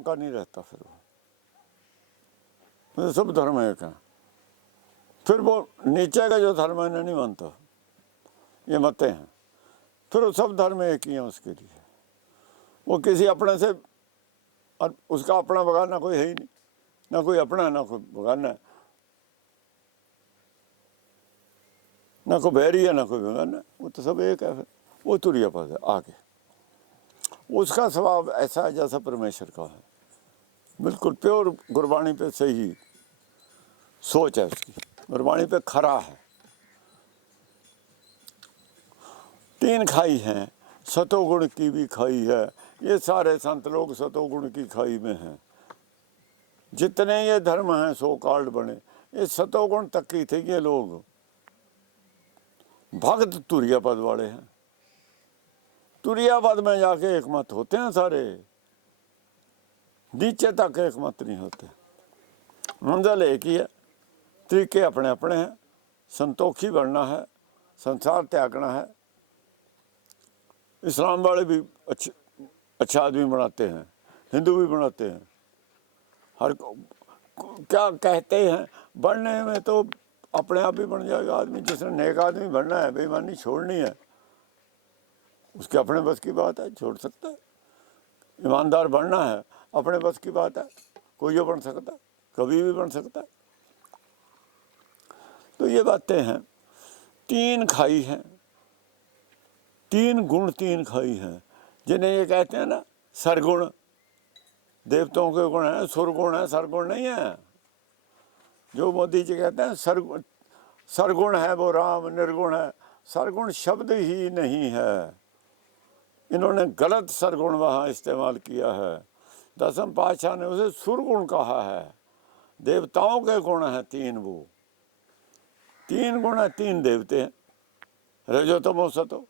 नाम का नहीं रहता, फिर वो सब धर्म एक है। फिर वो नीचे का जो धर्म है नहीं मानता, ये मतें हैं, फिर वो सब धर्म एक ही है उसके लिए। वो किसी अपने से, और उसका अपना बगाना कोई है ही नहीं, ना कोई अपना ना कोई बगाना, ना कोई बैरी है ना कोई बगाना, वो तो सब एक है। फिर वो तुरीय पद है। आगे उसका स्वभाव ऐसा है जैसा परमेश्वर का है, बिल्कुल प्योर गुरबाणी पे सही सोच है उसकी, गुरबाणी पे खरा है। तीन खाई हैं, सतोगुण की भी खाई है। ये सारे संत लोग सतोगुण की खाई में हैं। जितने ये धर्म हैं सो कार्ड बने, ये सतोगुण तक की थे ये लोग। भक्त तुरीय पद वाले हैं, तुरीय पद में जाके एक मत होते हैं सारे, नीचे तक एक मत नहीं होते। मंजिल एक ही है, तरीके अपने अपने हैं। संतोखी बनना है, संसार त्यागना है। इस्लाम वाले भी अच्छा आदमी बनाते हैं, हिंदू भी बनाते हैं। हर क्या कहते हैं, बनने में तो अपने आप ही बन जाएगा आदमी। जिसने नेक आदमी बनना है, बेईमानी छोड़नी है, उसके अपने बस की बात है, छोड़ सकता है। ईमानदार बनना है, अपने बस की बात है, कोई जो बन सकता है, कभी भी बन सकता है। तो ये बातें हैं। तीन खाई हैं, तीन गुण तीन खाई हैं, जिन्हें ये कहते हैं ना सरगुण। देवताओं के गुण है, सुरगुण है, सरगुण नहीं है। जो मोदी जी कहते हैं सरगुण है वो राम, निर्गुण है। सरगुण शब्द ही नहीं है, इन्होंने गलत सरगुण वहाँ इस्तेमाल किया है। दसम पातशाह ने उसे सुरगुण कहा है। देवताओं के गुण हैं तीन, वो तीन गुण है, तीन देवते हैं, रजो तमो सतो।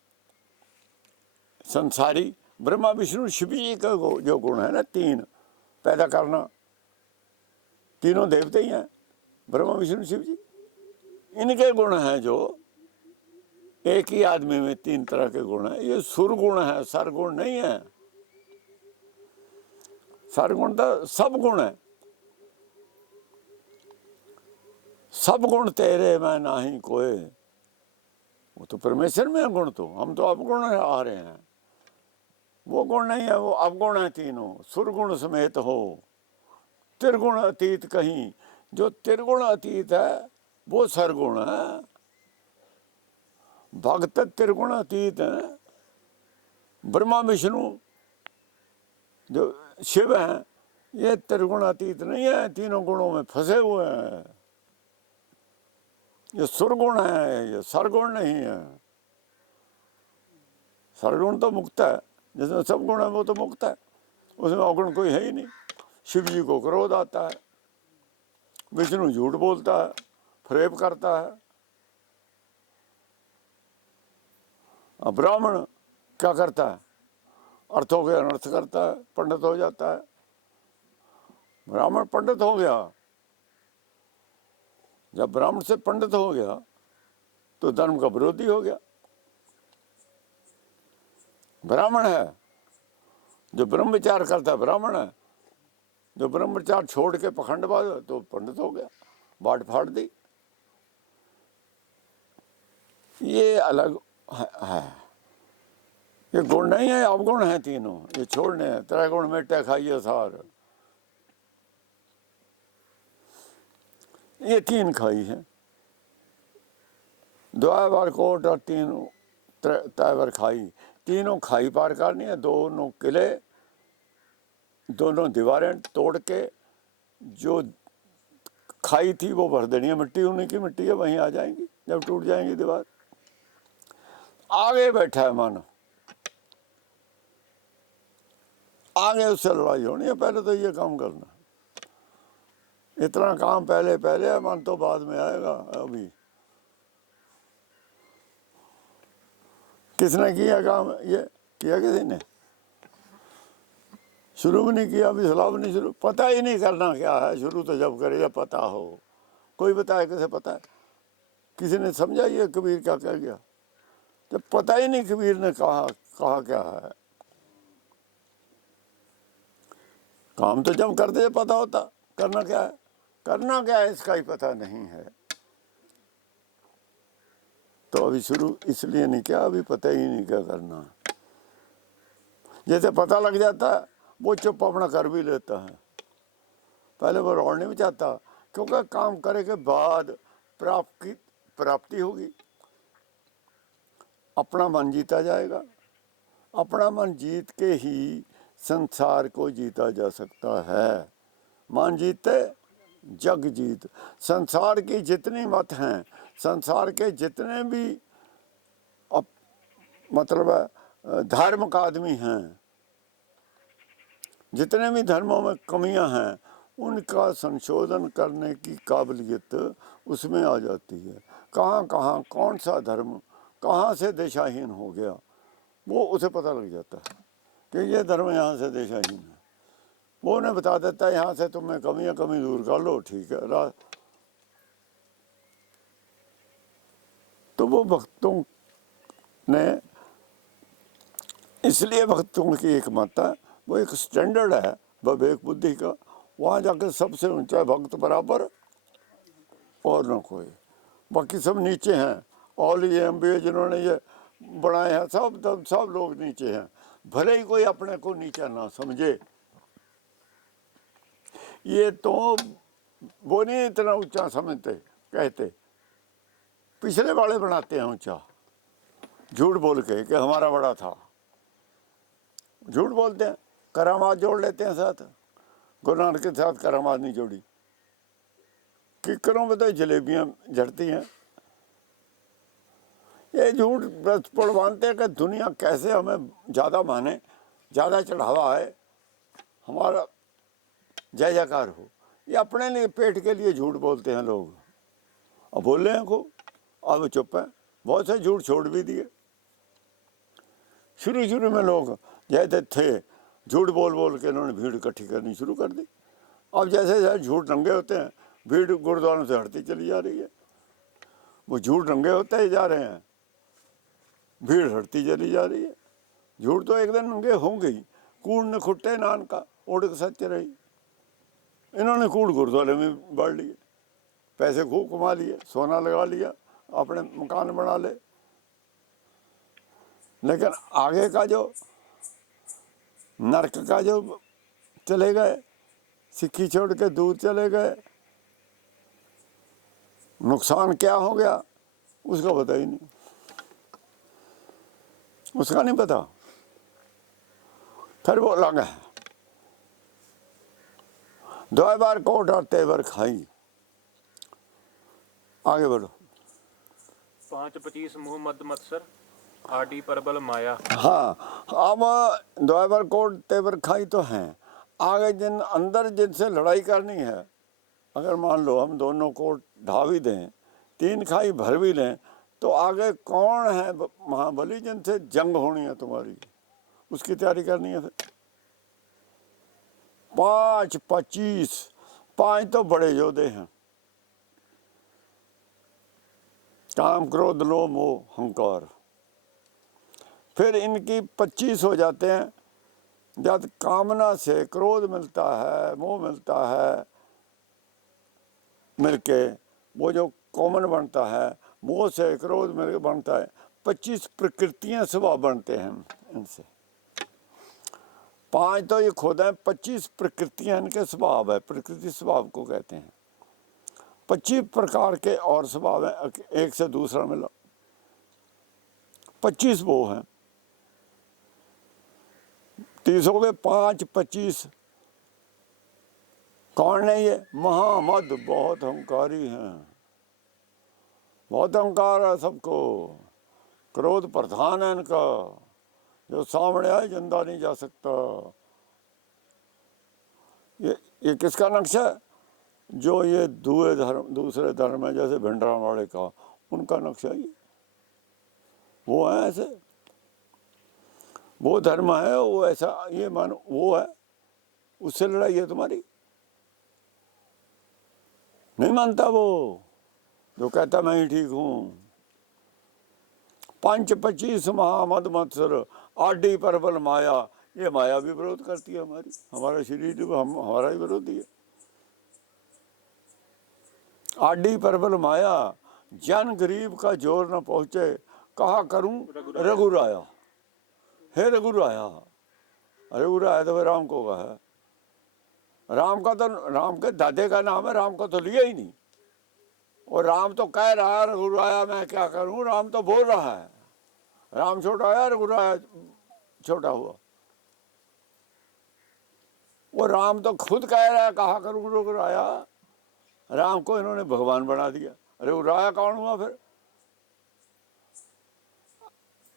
संसारी ब्रह्मा विष्णु शिव जी का जो गुण है ना, तीन पैदा करना, तीनों देवते ही हैं, ब्रह्मा विष्णु शिव जी। इनके गुण हैं जो एक ही आदमी में तीन तरह के गुण हैं। ये सुरगुण है, सरगुण नहीं है। सरगुण तो सब गुण है, सब गुण तेरे में नाही कोई। वो तो परमेश्वर में है गुण, तो हम तो अवगुण आ रहे हैं। वो गुण नहीं है, वो अवगुण है तीनों, सुरगुण समेत हो। त्रिगुण अतीत कहीं, जो त्रिगुण अतीत है वो सरगुण है। भक्त त्रिगुण अतीत है। ब्रह्मा विष्णु जो शिव हैं, ये त्रिगुण अतीत नहीं है, तीनों गुणों में फंसे हुए हैं। ये सुरगुण है, ये सरगुण नहीं है। सरगुण तो मुक्त है, जिसमें सब गुण है वो तो मुक्त है, उसमें अवगुण कोई है ही नहीं। शिव जी को क्रोध आता है, विष्णु झूठ बोलता है, फरेब करता है, और ब्राह्मण क्या करता है, अर्थों के अनर्थ करता है, पंडित हो जाता है। ब्राह्मण पंडित हो गया, जब ब्राह्मण से पंडित हो गया तो धर्म का विरोधी हो गया। ब्राह्मण है जो ब्रह्मचार करता है, ब्राह्मण है जो ब्रह्मचार छोड़ के पखंडवाद तो पंडित हो गया, बाट फाड़ दी। ये अलग है, ये गुण नहीं है, अवगुण है तीनों, ये छोड़ने हैं। त्रैगुण मेटे खाइए सार, ये तीन खाई है। द्वावर कोट और तीनों तैवर खाई, तीनों खाई पार करनी है। दोनों किले, दोनों दीवारें तोड़ के जो खाई थी वो भर देनी है। मिट्टी उन्हीं की मिट्टी है, वहीं आ जाएंगी जब टूट जाएंगी दीवार। आगे बैठा है मानो, आगे उससे लड़ाई होनी है, पहले तो ये काम करना। इतना काम पहले पहले है, मन तो बाद में आएगा। अभी किसने किया काम, ये किया किसी ने? शुरू भी नहीं किया, अभी सलाह भी नहीं शुरू, पता ही नहीं करना क्या है। शुरू तो जब करे जब पता हो। कोई बताए कैसे पता है? किसी ने समझा ये कबीर क्या कह गया? जब पता ही नहीं कबीर ने कहा क्या है। काम तो जब करते पता होता करना क्या है, करना क्या है इसका ही पता नहीं है। तो अभी शुरू इसलिए नहीं किया, अभी पता ही नहीं क्या करना। जैसे पता लग जाता है वो चुप अपना कर भी लेता है, पहले वो लौटने भी चाहता, क्योंकि काम करे के बाद प्राप्ति होगी, अपना मन जीता जाएगा। अपना मन जीत के ही संसार को जीता जा सकता है। मन जीते जग जीत। संसार की जितनी मत हैं, संसार के जितने भी मतलब धार्मिक आदमी हैं, जितने भी धर्मों में कमियां हैं, उनका संशोधन करने की काबिलियत उसमें आ जाती है। कहाँ कहाँ कौन सा धर्म कहाँ से दिशाहीन हो गया, वो उसे पता लग जाता है कि ये धर्म यहाँ से दिशाहीन है। वो उन्हें बता देता है यहाँ से तुम्हें कमी दूर कर लो, ठीक है। तो वो भक्तों ने, इसलिए भक्तों की एक मत है, वो एक स्टैंडर्ड है विवेक बुद्धि का। वहाँ जाकर सबसे ऊंचा भक्त बराबर और न कोई, बाकी सब नीचे हैं। ऑल ये MBA जिन्होंने ये बनाए हैं सब लोग नीचे हैं, भले ही कोई अपने को नीचा ना समझे। ये तो वो नहीं इतना ऊंचा समझते, कहते पिछले वाले बनाते हैं ऊंचा, झूठ बोल के कि हमारा बड़ा था। झूठ बोलते हैं, करामात जोड़ लेते हैं साथ। गुरु नानक के साथ करामात नहीं जोड़ी, किकरों में तो जलेबियां झड़ती हैं। ये झूठ बस मानते हैं कि दुनिया कैसे हमें ज़्यादा माने, ज़्यादा चढ़ावा है, हमारा जय जयकार हो। ये अपने लिए पेट के लिए झूठ बोलते हैं लोग। अब बोल रहे हैं को, अब चुप है। बहुत से झूठ छोड़ भी दिए। शुरू में लोग जैसे थे, झूठ बोल बोल के इन्होंने भीड़ इकट्ठी करनी शुरू कर दी। अब जैसे जैसे झूठ नंगे होते हैं, भीड़ गुरुद्वारों से हटती चली जा रही है। वो झूठ नंगे होते ही जा रहे हैं, भीड़ हटती चली जा रही है। झूठ तो एक दिन नंगे होंगे ही। कूड़ ने खुट्टे नान का ओढ़ सच रही। इन्होंने कूड़ गुरुद्वारे में बाढ़ लिए, पैसे खूब कमा लिए, सोना लगा लिया, अपने मकान बना ले। लेकिन आगे का जो नरक का जो चले गए, सिक्की छोड़ के दूर चले गए, नुकसान क्या हो गया उसका पता ही नहीं, उसका नहीं पता। फिर वो लगा है, 2 बार कोट और तेवर खाई। आगे बढ़ो। 5-25 मुँह मद मत्सर, आडी परबल माया। हाँ, अब 2 बार कोट तेवर खाई तो हैं। आगे जिन अंदर जिनसे लड़ाई करनी है, अगर मान लो हम दोनों कोट ढा भी दें, 3 खाई भर भी लें, तो आगे कौन है महाबली जिनसे जंग होनी है तुम्हारी, उसकी तैयारी करनी है। फिर 5-25, 5 तो बड़े योद्धे हैं, काम क्रोध लोभ मोह अहंकार। फिर इनकी 25 हो जाते हैं। जब कामना से क्रोध मिलता है, मोह मिलता है, मिलके वो जो कॉमन बनता है, मोह से क्रोध मिलकर बनता है। 25 प्रकृतियां स्वभाव बनते हैं इनसे। 5 तो ये खुद हैं, 25 प्रकृतियां इनके स्वभाव है, प्रकृति स्वभाव को कहते हैं। 25 प्रकार के और स्वभाव है, एक से दूसरा मिला 25 वो हैं। 30 हो गए, 5-25 कौन है ये? महामद, बहुत अहंकारी हैं, बहुत अहंकार है सबको। क्रोध प्रधान है इनका, जो सामने आए जिंदा नहीं जा सकता। ये किसका नक्शा है? जो ये दूसरे धर्म है, जैसे भिंडरावाले का, उनका नक्शा ये वो है। ऐसे वो धर्म है, वो ऐसा, ये मानो वो है, उससे लड़ाई है तुम्हारी। नहीं मानता वो, जो कहता मैं ही ठीक हूं। 5-25 महामद मत्सर, आडी परबल माया, ये माया भी विरोध करती है हमारी, हमारा शरीर भी हमारा ही विरोधी है। आडी परबल माया, जन गरीब का जोर न पहुंचे, कहा करूं रघुराया। हे रघुराया, रघुराया तो राम को कहा है। राम का तो, राम के दादे का नाम है, राम को तो लिया ही नहीं। और राम तो कह रहा है रघुराया मैं क्या करूं, राम तो बोल रहा है। राम छोटा है, रघुराया छोटा हुआ। वो राम तो खुद कह रहा है कहा करूं रघुराया। राम को इन्होंने भगवान बना दिया। रघुराया कौन हुआ फिर?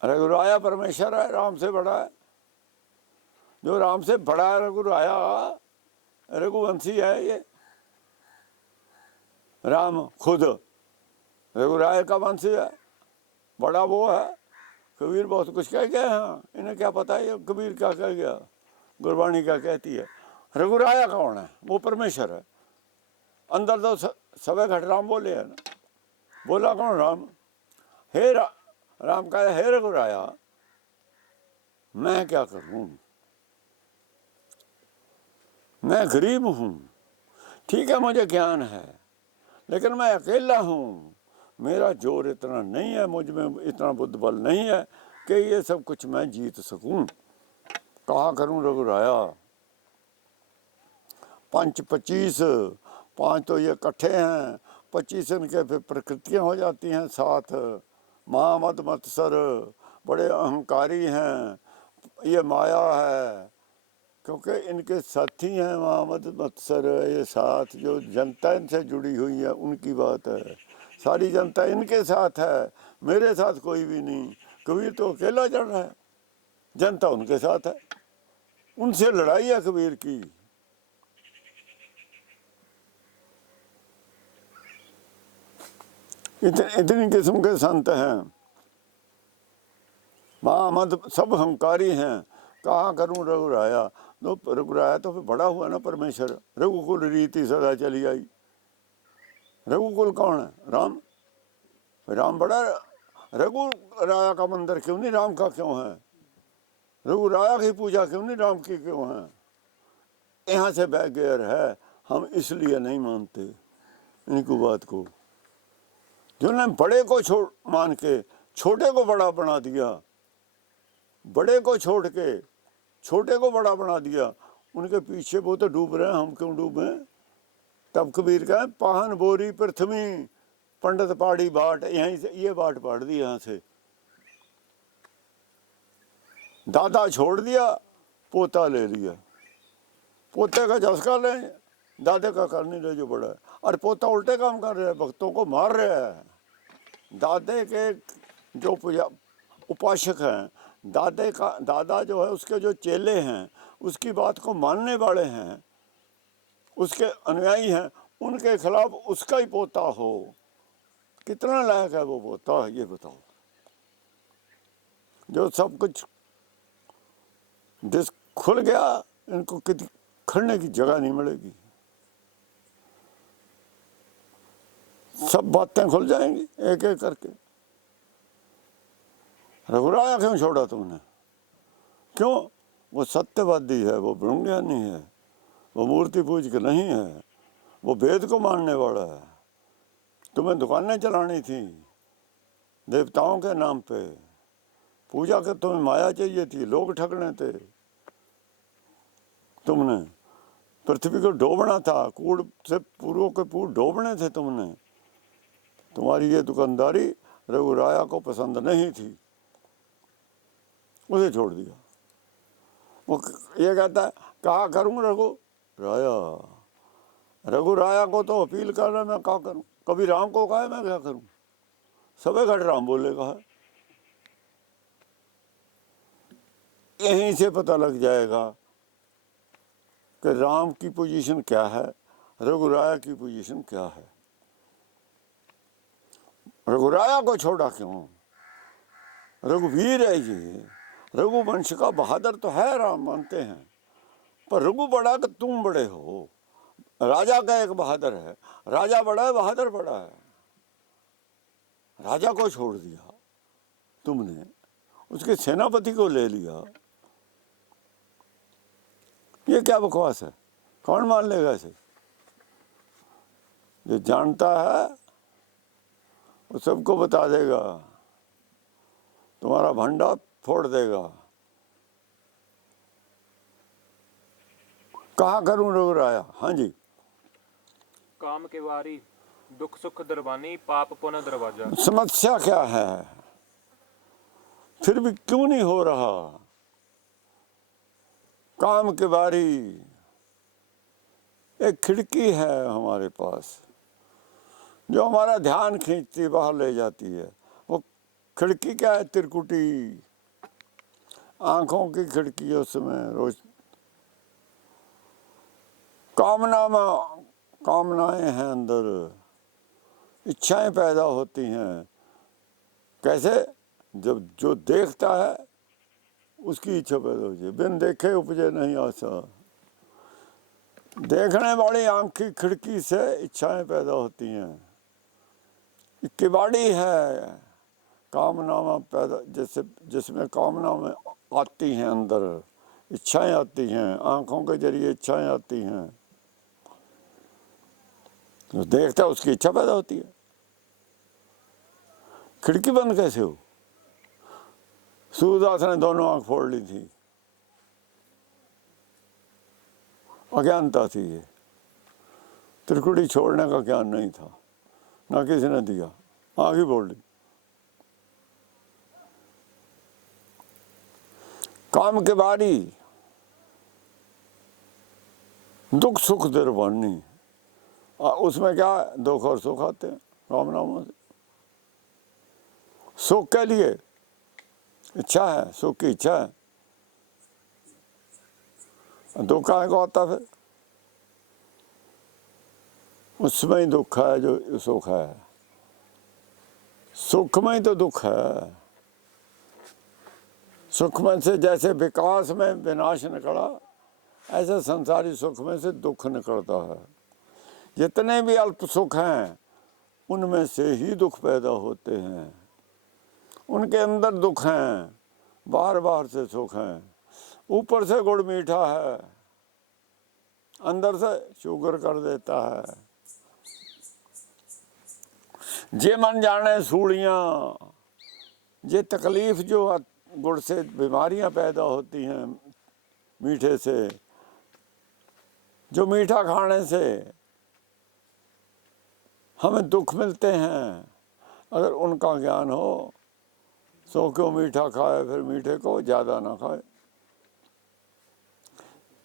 रघुराया परमेश्वर है, राम से बड़ा है। जो राम से बड़ा है रघुराया, रघुवंशी है ये। राम खुद रघुराय का वंशी है, बड़ा वो है। कबीर बहुत कुछ कह गया है, इन्हें क्या पता है कबीर क्या कह गया, गुरबाणी क्या कहती है। रघुराया कौन है? वो परमेश्वर है। अंदर तो सवे घट राम बोले है ना। बोला कौन? राम। हे राम कहा हे रघुराया मैं क्या करूं, मैं गरीब हूं। ठीक है मुझे ज्ञान है, लेकिन मैं अकेला हूं। मेरा जोर इतना नहीं है, मुझ में इतना बुद्ध बल नहीं है कि ये सब कुछ मैं जीत सकूं। कहा करूं रघुराया। 5-25, 5 तो ये इकट्ठे हैं, 25 इनके फिर प्रकृतियां हो जाती हैं साथ। महामद मत्सर, बड़े अहंकारी हैं, ये माया है। क्योंकि इनके साथी हैं महामद मत्सर, ये साथ जो जनता इनसे जुड़ी हुई है उनकी बात है। सारी जनता इनके साथ है, मेरे साथ कोई भी नहीं। कबीर तो अकेला चढ़ रहा है, जनता उनके साथ है, उनसे लड़ाई है कबीर की। इतनी किस्म के संत हैं, महामद सब हंकारी हैं। कहा करूं रघुराया। तो रघुराया तो फिर बड़ा हुआ ना परमेश्वर। रघुकुल रीति सदा चली आई। रघुकुल कौन है? राम। राम बड़ा। रघुराया का मंदिर क्यों नहीं राम का क्यों है? रघुराया की पूजा क्यों नहीं राम की क्यों है? यहाँ से बैगैर है, हम इसलिए नहीं मानते इनको बात को। जिन्होंने बड़े को छोड़ मान के छोटे को बड़ा बना दिया, बड़े को छोड़ के छोटे को बड़ा बना दिया, उनके पीछे वो तो डूब रहे हैं, हम क्यों डूबे? तब कबीर का पाहन बोरी पृथ्वी, पंडित पाड़ी बाट। यहीं से ये बाट पाड़ दी, यहाँ से दादा छोड़ दिया, पोता ले लिया। पोते का जसका ले, दादे का कर नहीं ले जो बड़ा है। और पोता उल्टे काम कर रहे हैं, भक्तों को मार रहे हैं। दादे के जो उपासक हैं, दादा जो है उसके जो चेले हैं, उसकी बात को मानने वाले हैं, उसके अनुयायी हैं, उनके खिलाफ उसका ही पोता हो, कितना लायक है वो पोता? ये बताओ। जो सब कुछ देश खुल गया, इनको किसी खड़ने की जगह नहीं मिलेगी। सब बातें खुल जाएंगी एक एक करके। रघुराया क्यों छोड़ा तुमने? क्यों? वो सत्यवादी है, वो ब्रह्मज्ञानी है, वो मूर्ति पूजक नहीं है, वो वेद को मानने वाला है। तुम्हें दुकानें चलानी थी देवताओं के नाम पे, पूजा के तुम्हें माया चाहिए थी, लोग ठगने थे। तुमने पृथ्वी को डोबना था, कूड़ से पूर्वों के पूर डोबने थे तुमने। तुम्हारी ये दुकानदारी रघुराया को पसंद नहीं थी, उसे छोड़ दिया। वो ये कहता है कहा करूं रघुराया। रघुराया को तो अपील कर रहा, मैं क्या करूं? कभी राम को कहा मैं क्या करूं? सबे घट राम बोले कहा। यहीं से पता लग जाएगा कि राम की पोजीशन क्या है, रघुराया की पोजीशन क्या है। रघुराया को छोड़ा क्यों? रघुवीर है ये, रघुवंश का बहादुर तो है, राम मानते हैं, पर रघु बड़ा कि तुम बड़े हो। राजा का एक बहादुर है, राजा बड़ा है, बहादुर बड़ा है। राजा को छोड़ दिया तुमने, उसके सेनापति को ले लिया। ये क्या बकवास है? कौन मान लेगा इसे? जो जानता है वो सबको बता देगा, तुम्हारा भंडा फोड़ देगा। कहाँ करूं रघुराया? हाँ जी। काम के वारी दुख सुख दरबानी पाप पुण्य दरवाजा। समस्या क्या है? फिर भी क्यों नहीं हो रहा? काम के बारी एक खिड़की है हमारे पास जो हमारा ध्यान खींचती बाहर ले जाती है। वो खिड़की क्या है? त्रिकुटी, आंखों की खिड़की है। उसमें रोज कामनाएं हैं अंदर, इच्छाएं पैदा होती हैं। कैसे? जब जो देखता है उसकी इच्छा पैदा होती है। बिन देखे उपजे नहीं आशा। देखने वाली आंख की खिड़की से इच्छाएं पैदा होती हैं। किवाड़ी है कामना पैदा, जैसे जिसमें कामना में आती हैं, अंदर इच्छाएं आती हैं, आंखों के जरिए इच्छाएं आती हैं। जो देखता है उसकी इच्छा पैदा होती है। खिड़की बंद कैसे हो? सूरदास ने दोनों आंख फोड़ ली थी, अज्ञानता थी ये। त्रिकुटी छोड़ने का ज्ञान नहीं था, ना किसी ने दिया, आंख ही फोड़ ली। काम के बारी दुख सुख दरबानी, उसमें क्या दुख और सुख आते हैं कामनाओं से। सुख के लिए इच्छा है, सुख की इच्छा है, दुख काहे को आता? फिर उसमें ही दुख है जो सुख है। सुख में ही तो दुख है। सुख में से जैसे विकास में विनाश निकला, ऐसे संसारी सुख में से दुख निकलता है। जितने भी अल्प सुख हैं उनमें से ही दुख पैदा होते हैं। उनके अंदर दुख हैं, बाहर बाहर से सुख हैं। ऊपर से गुड़ मीठा है, अंदर से शुगर कर देता है। जे मन जाने सूड़ियाँ, ये तकलीफ जो गुड़ से बीमारियां पैदा होती हैं मीठे से, जो मीठा खाने से हमें दुख मिलते हैं, अगर उनका ज्ञान हो सो क्यों मीठा खाए, फिर मीठे को ज़्यादा ना खाए।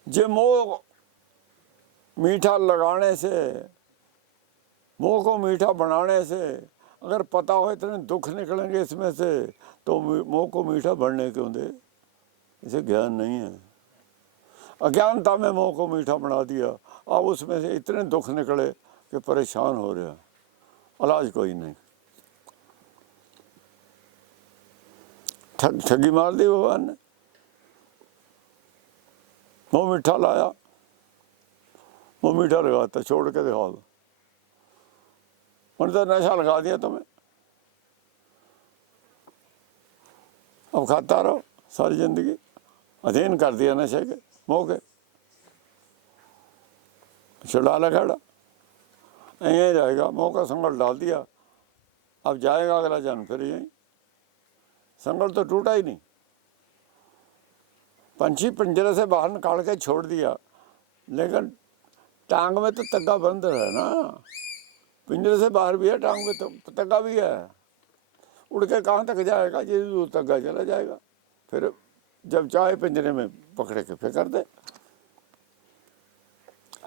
जे मोह मीठा लगाने से, मोह को मीठा बनाने से अगर पता हो इतने दुख निकलेंगे इसमें से, तो मोह को मीठा बढ़ने क्यों दे? इसे ज्ञान नहीं है। अज्ञानता में मोह को मीठा बना दिया, अब उसमें से इतने दुख निकले कि परेशान हो रहा, इलाज कोई नहीं। ठगी मार दी भगवान ने। मोह मीठा लाया, मोह मीठा लगाता, छोड़ के दिखा दो। उन्होंने तो नशा लगा दिया तुम्हें, अब खाता रहो सारी जिंदगी। अधीन कर दिया नशे के, मोह के, छुड़ा खड़ा यहीं रहेगा। मोह का संगल डाल दिया, अब जाएगा अगला जन्म फिर यहीं। संगल तो टूटा ही नहीं। पंछी पिंजरे से बाहर निकाल के छोड़ दिया, लेकिन टांग में तो तग्गा बंद है ना। पिंजरे से बाहर भी है, टांग में तो तग्गा भी है। उड़ के कहाँ तक जाएगा? ये दूर तग्गा चला जाएगा। फिर जब चाहे पिंजरे में पकड़े के फेंक दे।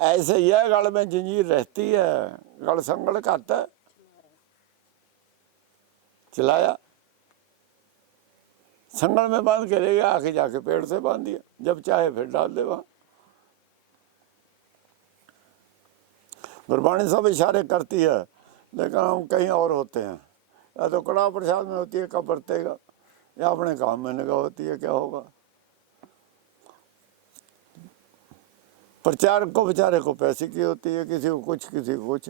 ऐसे यह गल में जंजीर रहती है, गल संगल खाता है, चलाया संगल में बांध के ले गया, आके जाके पेड़ से बांध दिया, जब चाहे फिर डाल दे वहां। गुरबाणी सब इशारे करती है, लेकिन हम कहीं और होते हैं। या तो कड़ा प्रसाद में होती है कब बरतेगा, या अपने काम में निगाह होती है क्या होगा। प्रचारक को बेचारे को पैसे की होती है, किसी को कुछ, किसी को कुछ।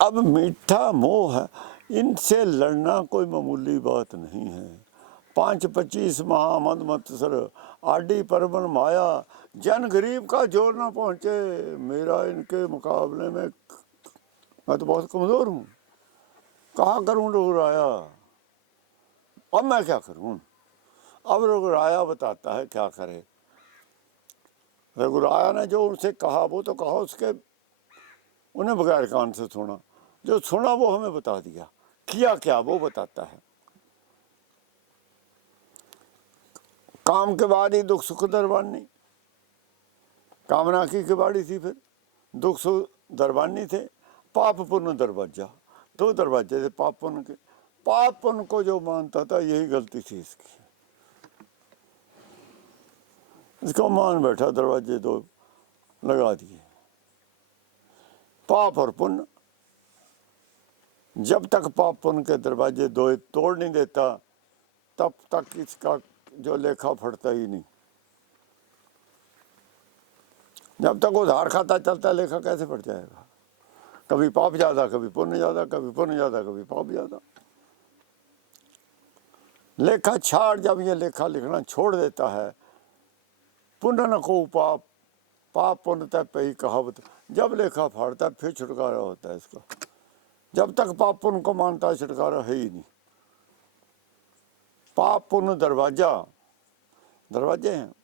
अब मीठा मोह है, इनसे लड़ना कोई मामूली बात नहीं है। 5-25 महामद मतसर आडी परबन माया, जन गरीब का जोर ना पहुँचे, मेरा इनके मुकाबले में, मैं तो बहुत कमज़ोर हूँ, कहाँ करूँ रघुराया, अब मैं क्या करूँ। अब रघुराया बताता है क्या करे। रघुराया ने जो उनसे कहा वो तो कहा, उसके उन्हें बगैर कान से सुना, जो सुना वो हमें बता दिया, किया क्या वो बताता है। काम के बाद ही दुख सुख दरबानी, कामना की बाड़ी थी, फिर दुख सुख दरबानी थे, पाप पुण्य दरवाजा, 2 दरवाजे थे पाप पुण्य के। पाप पुण्य को जो मानता था यही गलती थी इसकी, इसको मान बैठा, दरवाजे 2 लगा दिए। पाप और पुण्य, जब तक पाप पुण्य के दरवाजे 2 तोड़ नहीं देता तब तक इसका जो लेखा फटता ही नहीं। जब तक उधार खाता चलता लेखा कैसे फट जाएगा। कभी पाप ज़्यादा, कभी पुण्य ज़्यादा, कभी पुण्य ज़्यादा, कभी पाप ज़्यादा। लेखा छाड़, जब ये लेखा लिखना छोड़ देता है, पुण्य न को पाप, पाप पुण्य तय पे ही कहावत, जब लेखा फाड़ता है फिर छुटकारा होता है इसका। जब तक पाप पुण्य को मानता है छुटकारा है ही नहीं। पाप पुण्य दरवाजा, दरवाजे हैं।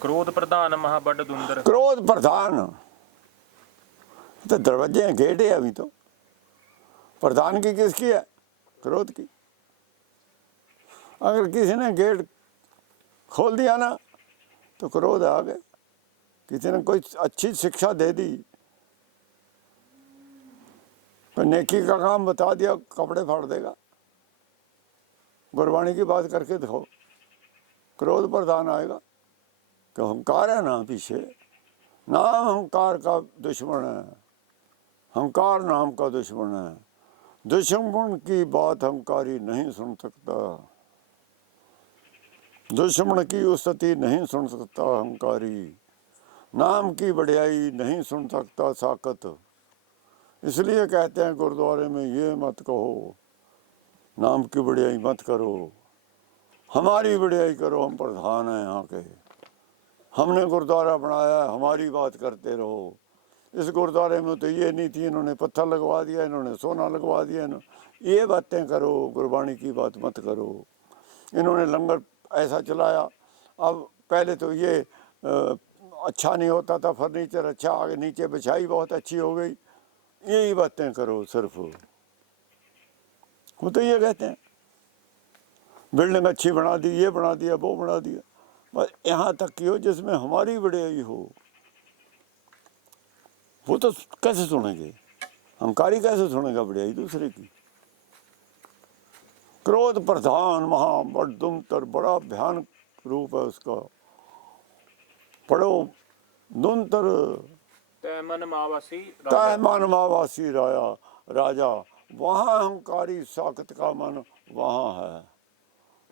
क्रोध प्रधान महाबड़ दुंदर, क्रोध प्रधान, तो दरवाजे हैं, गेट है अभी तो। प्रधान की किसकी है? क्रोध की। अगर किसी ने गेट खोल दिया ना तो क्रोध आ गए। किसी ने कोई अच्छी शिक्षा दे दी, तो नेकी का काम बता दिया, कपड़े फाड़ देगा। गुरबाणी की बात करके देखो, क्रोध प्रधान आएगा कि अहंकार है ना पीछे, नाम अहंकार का दुश्मन है, अहंकार नाम का दुश्मन है। दुश्मन की बात अहंकारी नहीं सुन सकता, दुश्मन की उस्ती नहीं सुन सकता अहंकारी, नाम की बढ़ियाई नहीं सुन सकता साकत। इसलिए कहते हैं गुरुद्वारे में ये मत कहो, नाम की बढ़ियाई मत करो, हमारी बढ़ियाई करो, हम प्रधान हैं यहाँ के, हमने गुरुद्वारा बनाया, हमारी बात करते रहो। इस गुरुद्वारे में तो ये नहीं थी, इन्होंने पत्थर लगवा दिया, इन्होंने सोना लगवा दिया, ये बातें करो, गुरबाणी की बात मत करो। इन्होंने लंगर ऐसा चलाया, अब पहले तो ये अच्छा नहीं होता था, फर्नीचर अच्छा, आगे नीचे बिछाई बहुत अच्छी हो गई, यही बातें करो सिर्फ। वो तो ये कहते हैं बिल्डिंग अच्छी बना दी, ये बना दिया, वो बना दिया, बस यहाँ तक की हो जिसमें हमारी बढ़ियाई हो। वो तो कैसे सुनेंगे, अहंकारी कैसे सुनेगा बढ़ियाई दूसरे की। क्रोध प्रधान महाबड़दुमतर, बड़ा भयानक रूप है उसका। पढ़ो दुमतर, तैमन मावासी तय मन मावासी राजा, वहाँ अहंकारी साकत का मन वहाँ है,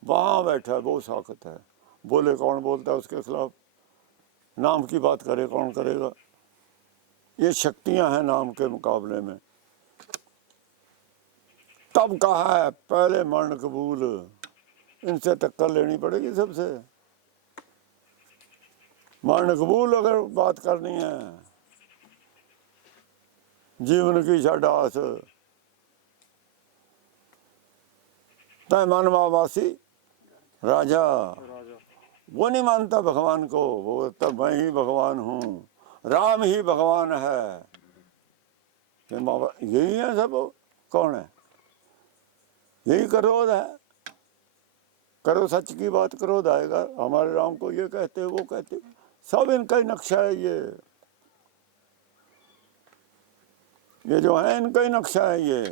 वहाँ बैठा है, वो साकत है। बोले कौन बोलता है उसके खिलाफ, नाम की बात करे कौन करेगा। ये शक्तियां हैं नाम के मुकाबले में। तब कहा है पहले मरण कबूल, इनसे टक्कर लेनी पड़ेगी सबसे। मरण कबूल अगर बात करनी है, जीवन की छास, तय मानवासी राजा, वो नहीं मानता भगवान को, वो तब मैं ही भगवान हूँ, राम ही भगवान है। यही है सब, कौन है? यही क्रोध है। करो सच की बात, क्रोध आएगा। हमारे राम को ये कहते वो कहते, सब इनका ही नक्शा है। ये जो है इनका ही नक्शा है। ये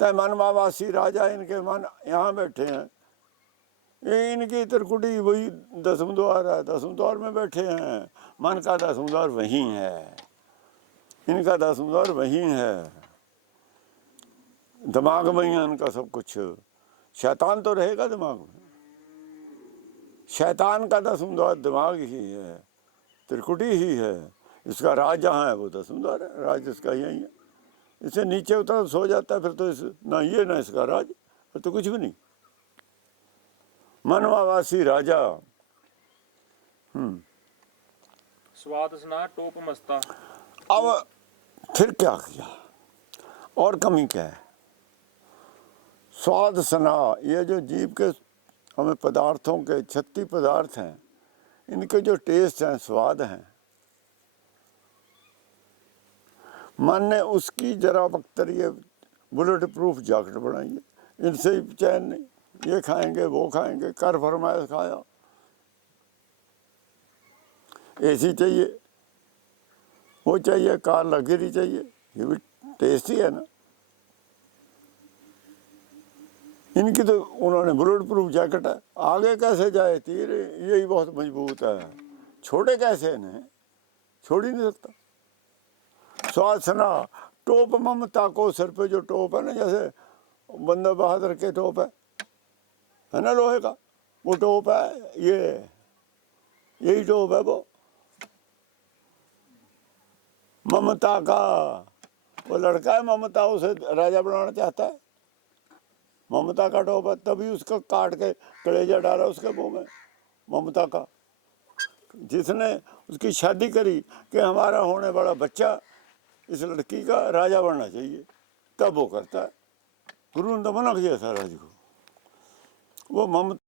तय मनवासी राजा, इनके मन यहाँ बैठे हैं। ये इनकी त्रिकुटी वही 10वें द्वार है, 10वें द्वार में बैठे हैं। मन का 10वां द्वार वहीं है, इनका 10वां द्वार वहीं है, दिमाग में ही है इनका सब कुछ। शैतान तो रहेगा दिमाग में, शैतान का 10वां द्वार दिमाग ही है, त्रिकुटी ही है। इसका राज जहाँ है वो 10वें द्वार है, राज इसका यही है। इससे नीचे उतर सो जाता है फिर तो ना ये ना इसका राज, फिर तो कुछ भी नहीं। मनवावासी राजा। स्वाद स्ना टोप मस्ता। अब फिर क्या किया और कमी क्या है? स्वाद सना, ये जो जीव के हमें पदार्थों के 36 पदार्थ हैं, इनके जो टेस्ट हैं, स्वाद हैं, मन ने उसकी जरा बख्तर ये बुलेट प्रूफ जैकेट बनाई है। इनसे ही चैन नहीं, ये खाएंगे वो खाएंगे, कर फरमाइश खाया, एसी चाहिए, वो चाहिए, कार लग्जरी चाहिए, ये भी टेस्ट ही है ना। इनकी तो उन्होंने बुलेट प्रूफ जैकेट है, आगे कैसे जाए तीर, यही बहुत मजबूत है, छोड़े कैसे इन्हें, छोड़ ही नहीं सकता। स्वासना टोप ममता को, सिर पे जो टोप है ना, जैसे बंदा बहादुर के टोप है ना लोहे का, वो टोप है, यही टोप है वो ममता का। वो लड़का है ममता, उसे राजा बनाना चाहता है, ममता का टोप है, तभी उसका काट के कलेजा डाला उसके मुंह में, ममता का। जिसने उसकी शादी करी कि हमारा होने वाला बच्चा इस लड़की का राजा बनना चाहिए, तब वो करता है। गुरु ने तो मना किया था राज को, वो ममता